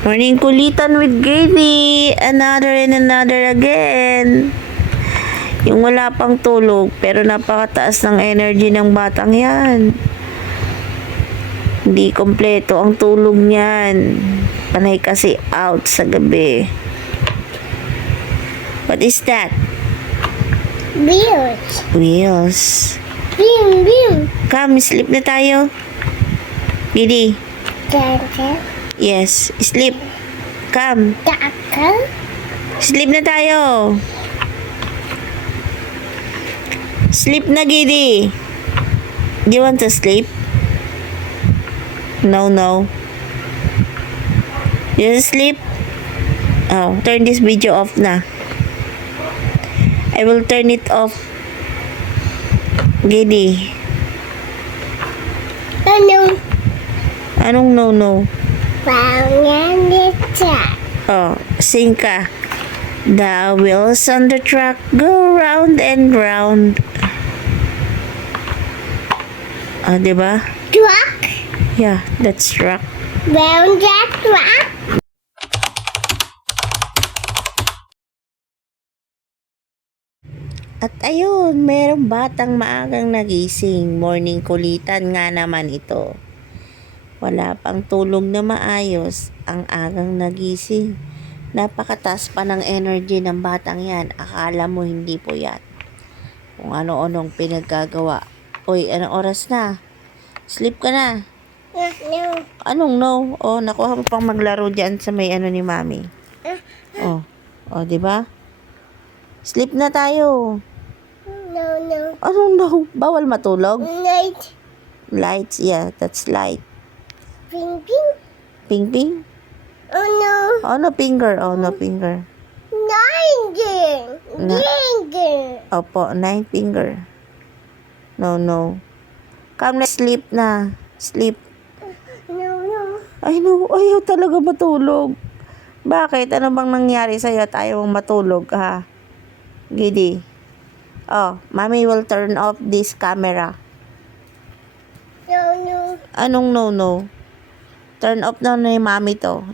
Morning kulitan with Gaby. Another and another again. Yung wala pang tulog pero napakataas ng energy ng batang yan. Hindi kompleto ang tulog niyan. Panay kasi out sa gabi. What is that? Wheels. Wheels. Bim, bim. Come, sleep na tayo. Gidi. Dada. Yes, sleep. Come. Daka. Sleep na tayo. Sleep na, Gidi. Do you want to sleep? No, no. You want to sleep? Oh, turn this video off na. I will turn it off. Gidi. Ano? Anong no, no? Pangan nito. Oh, sing ka. The wheels on the truck go round and round. Ah, diba? Truck. Yeah, that's truck. Round that truck. At ayun, merong batang maagang nagising. Morning kulitan nga naman ito. Wala pang tulog na maayos, ang agang nagising. Napakataas pa ng energy ng batang yan. Akala mo hindi po yan. Kung ano-anong pinaggagawa. Uy, anong oras na? Sleep ka na. No. Anong no? Oh, nakuha mo pang maglaro dyan sa may ano ni mami. Oh, oh, di ba? Sleep na tayo. No, no. Anong no? Bawal matulog? Night. Lights, yeah, that's light. Ping, ping. Ping, ping? Oh, no. Oh, no finger. Oh, no finger. Nine. Na- Finger. Opo, 9 finger. No, no. Come na, sleep na. Sleep. No, no. Ay, no. Ayaw talaga matulog. Bakit? Ano bang nangyari sa'yo at ayaw mong matulog, ha? Gidi. Oh, mommy will turn off this camera. No, no. Anong no, no? Turn off na ni mommy to.